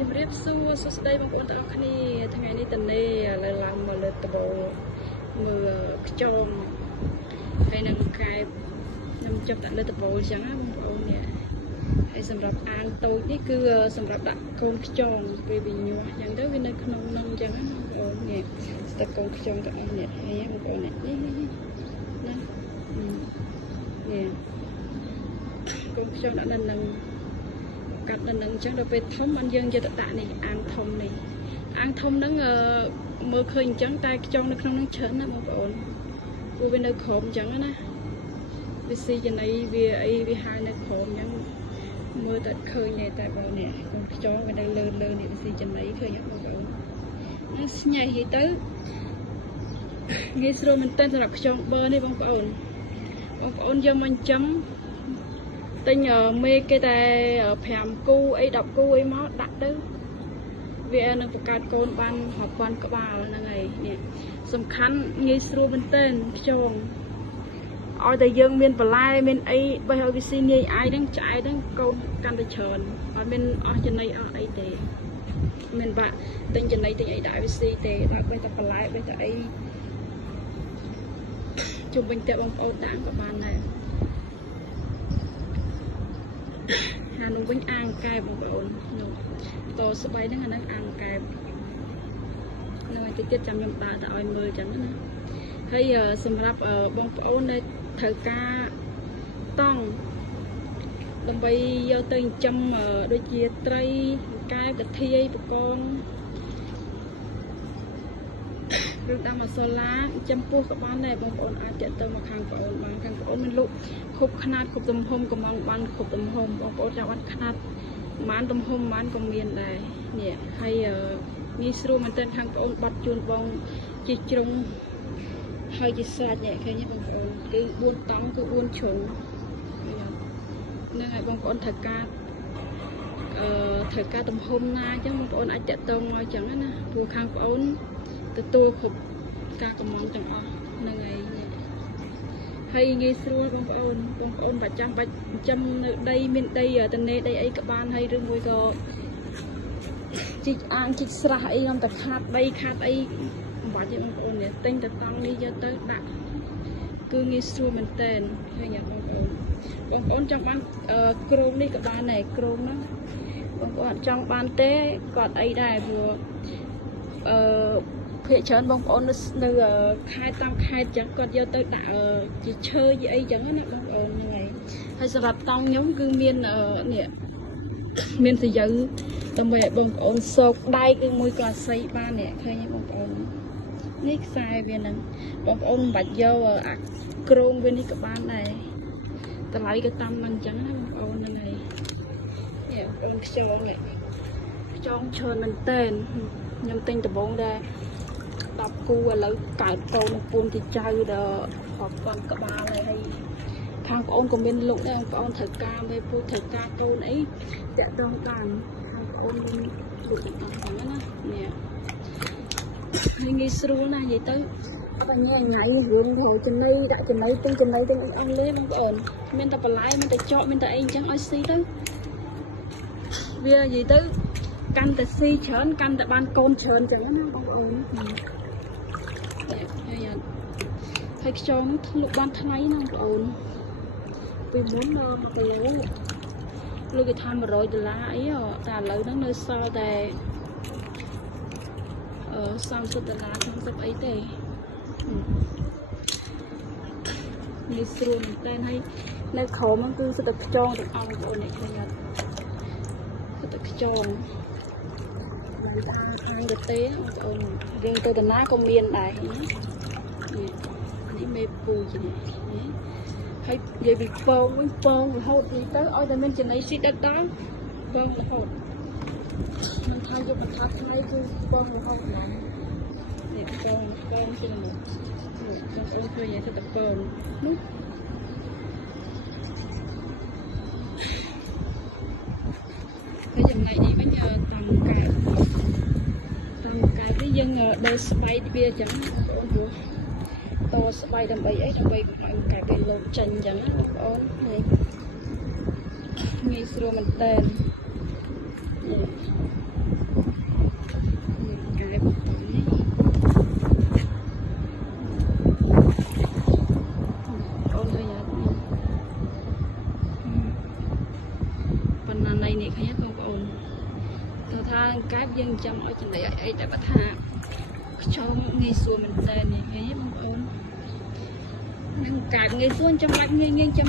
ជំរាបសួរសួស្តីបងប្អូនទាំងអស់គ្នាថ្ងៃនេះតនេលើឡើងមកលើត្បូងមើលខ្យងហើយនឹងកែបខ្ញុំចាប់ដាក់លើត្បូងអញ្ចឹងណាបងប្អូននេះហើយសម្រាប់អាងតូចនេះគឺសម្រាប់ដាក់កូនខ្យងពេលវាញាស់អញ្ចឹងទៅវានៅក្នុងនោះអញ្ចឹងណាបងប្អូននេះស្ទឹកកូនខ្យងទាំងអស់នេះហើយបងប្អូននេះណានេះកូនខ្យងដាក់នៅនឹងកាត់នៅនឹងអញ្ចឹងដល់ពេលធំបានយើងយកទៅដាក់នេះអាងធំនេះអាងធំហ្នឹងមើលឃើញអញ្ចឹងតែខ្យងនៅក្នុងហ្នឹងច្រើនណាបងប្អូនពួកវានៅក្រោមអញ្ចឹងណាវាស៊ីចំណីវាអីវាហាយនៅក្រោមអញ្ចឹងមើលតែឃើញទេតែបងនេះកូនខ្យងវានៅលើនេះវាស៊ីចំណីឃើញបងប្អូនហ្នឹងស្ញែកនិយាយទៅងាយស្រួលមែនទែនសម្រាប់ខ្យងបឺនេះបងប្អូនយកមកចិញ្ចឹមទិញមេគេតែ5គូអី10គូអីមកដាក់ទៅវានឹងបង្កើតកូនបានរាប់ពាន់ក្បាលហ្នឹងហើយនេះសំខាន់ងាយស្រួលមែនទែនខ្យងឲ្យតែយើងមានបន្លែមានអីបេះឲ្យវាស៊ីងាយអាយហ្នឹងឆ្អែតហ្នឹងកូនកាន់តែច្រើនអត់មានអស់ចំណីអស់អីទេមិនបាក់ទិញចំណីទិញអីដាក់វាស៊ីទេដាក់បេះតែបន្លែបេះតែអីជុំវិញតែបងប្អូនដាក់ក៏បានដែរហានោះវិញអាងកែបបងប្អូននោះតស្បៃហ្នឹងអាហ្នឹងអាងកែបនៅឲ្យតិចទៀតចាំខ្ញុំដើរទៅឲ្យមើលចឹងណាហើយសម្រាប់បងប្អូនដែលត្រូវការតង់ដើម្បីយកទៅចិញ្ចឹមដូចជាត្រីកែបកាធាយបកងឬដាក់ម៉ាសូឡាចំពោះក៏បានដែរបងប្អូនអាចតាក់ទងមកខាងបងប្អូនបានខាងបងប្អូនមានលក់គ្រប់ຂະຫນាតគ្រប់ទំហំកំងបានគ្រប់ទំហំបងប្អូនចង់បានຂະຫນាតបានទំហំបានក៏មានដែរនេះហើយងាយស្រួលមែនទែនខាងបងប្អូនបាត់ជូនបងជាជ្រុងហើយជាសាច់នេះឃើញទេបងប្អូនគឺ4តង់គឺ4ជ្រុងហ្នឹងហើយបងប្អូនត្រូវការទំហំណាអញ្ចឹងបងប្អូនអាចតាក់ទងមកអញ្ចឹងណាព្រោះខាងបងប្អូនទទួលគ្រប់ការកំងទាំងអស់ហ្នឹងហើយងាយស្រួលបងប្អូនបាច់ចាំបាច់ចិញ្ចឹមនៅដីមានដីតនេដីអីក៏បានហើយឬមួយក៏ជីកអាងជីកស្រះអីខ្ញុំតែខាត់ដីខាត់អីមិនបាច់ទេបងប្អូននេះទិញតែតង់នេះយកទៅដាក់គឺងាយស្រួលមែនតើឃើញបងប្អូនចង់បានក្រងនេះក៏បានដែរក្រងហ្នឹងបងប្អូនអត់ចង់បានទេក៏អត់អីដែរព្រោះភាគច្រើនបងប្អូននៅខេត្តតាមខេត្តចឹងគាត់យកទៅដាក់ជាឈើជាអីចឹងណាបងប្អូនហ្នឹងហើយសម្រាប់តង់ខ្ញុំគឺមាននេះមានសយៅដើម្បីឲ្យបងប្អូនសោកដៃគឺមួយក៏អាស័យបាននេះឃើញទេបងប្អូននេះខ្សែវាហ្នឹងបងប្អូនមិនបាច់យកអាក្រងវានេះក៏បានដែរតម្លៃក៏តាមហ្នឹងអញ្ចឹងណាបងប្អូនហ្នឹងហើយនេះបងប្អូនខ្យងនេះខ្យងច្រើនមែនតើខ្ញុំទិញដំបងដែរ10គូឥឡូវកើតកូនពួនជាចៅដល់រាប់ពាន់ក្បាលហើយខាងបងអូនក៏មានលុកដែរបងប្អូនត្រូវការមេពូត្រូវការកូនអីតាក់ទងបានខាងបងអូនមានលុកទាំងអស់ហ្នឹងណានេះហើយងាយស្រួលណាស់និយាយទៅអត់ញ៉ៃញ៉ៃរឿងរកចំណីដាក់ចំណីទិញចំណីទិញអស់លេបងប្អូនមានតែបន្លែមានតែចកមានតែអីអញ្ចឹងឲ្យស៊ីទៅវានិយាយទៅកាន់តែស៊ីច្រើនកាន់តែបានកូនច្រើនអញ្ចឹងណាបងប្អូនហើយខ្យងលក់បានថ្លៃណាបងប្អូនពីមុន1គីឡូលក់គេថា$100អីតែឥឡូវហ្នឹងនៅសល់តែ$30 30អីទេនេះស្រួលមែនតើហើយនៅក្រោមហ្នឹងគឺសិតតែខ្យងទាំងអស់បងប្អូននេះឃើញអត់សិតតែខ្យងមិនថាអាយទេបងប្អូនយើងទៅតាណាក៏មានដែរនេះមេពូជានេះហើយនិយាយពីពងវិញពងរហូតនេះទៅឲ្យតែមានចំណីស៊ីដិតដល់ពងរហូតមិនថាយកបន្ថាថ្លៃគឺពងរហូតណានេះពងជានេះបងប្អូនឃើញតែពងនោះហើយចំណៃនេះវិញតាមកែនេះយើងដល់ស្បែកវាអញ្ចឹងបងប្អូនព្រោះតស្បែកដើម្បីអីដើម្បីកុំឲ្យកែពេលលោកចេញអញ្ចឹងណាបងប្អូននេះងាយស្រួលមែនតើនេះ ថាកាប់យើងចាំឲ្យចំណេះអីតែបើថាខ្យល់ងាយស្រួលមែនតើនេះឃើញទេបងប្អូននឹងកាប់ងាយស្រួលចាំបាច់ងាយចាំ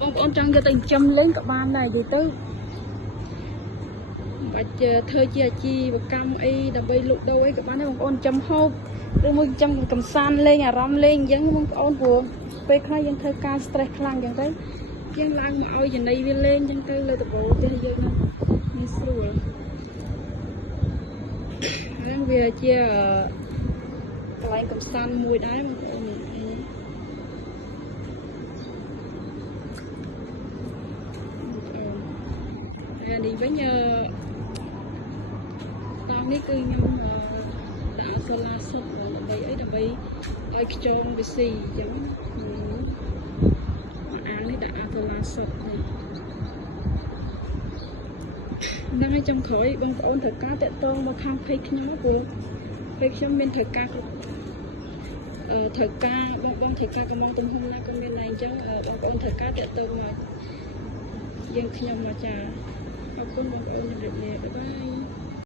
បងប្អូនចង់យកទៅចំលេងក៏បានដែរនិយាយទៅបាច់ធ្វើជាអាជីវកម្មអីដើម្បីលក់ដូរអីក៏បានដែរបងប្អូនចំហូបឬមួយចំកំសាន្តលេងអារម្មណ៍លេងអញ្ចឹងបងប្អូនព្រោះពេលខ្លះយើងធ្វើការ stress ខ្លាំងអញ្ចឹងទៅយើងឡើងមកឲ្យចំណៃវាលេងអញ្ចឹងទៅលើដំបូលផ្ទះយើងហ្នឹងងាយស្រួលហើយវាជាកន្លែងកំសាន្តមួយដែរបងប្អូនហើយនេះវិញតាមនេះគឺខ្ញុំដាក់សូឡាសុតដើម្បីអីដើម្បីឲ្យខ្យល់វាស៊ីអញ្ចឹងអានេះដាក់សូឡាសុតនេះហ្នឹងហើយចំក្រោយបងប្អូនត្រូវការតាក់ទងមកខាង page ខ្ញុំព្រោះ page ខ្ញុំមានត្រូវការត្រូវការបងត្រូវការកំងទំហំណាក៏មានដែរអញ្ចឹងបងប្អូនត្រូវការតាក់ទងមកយើងខ្ញុំមកចាអរគុណបងប្អូនជម្រាបលាបាយបាយ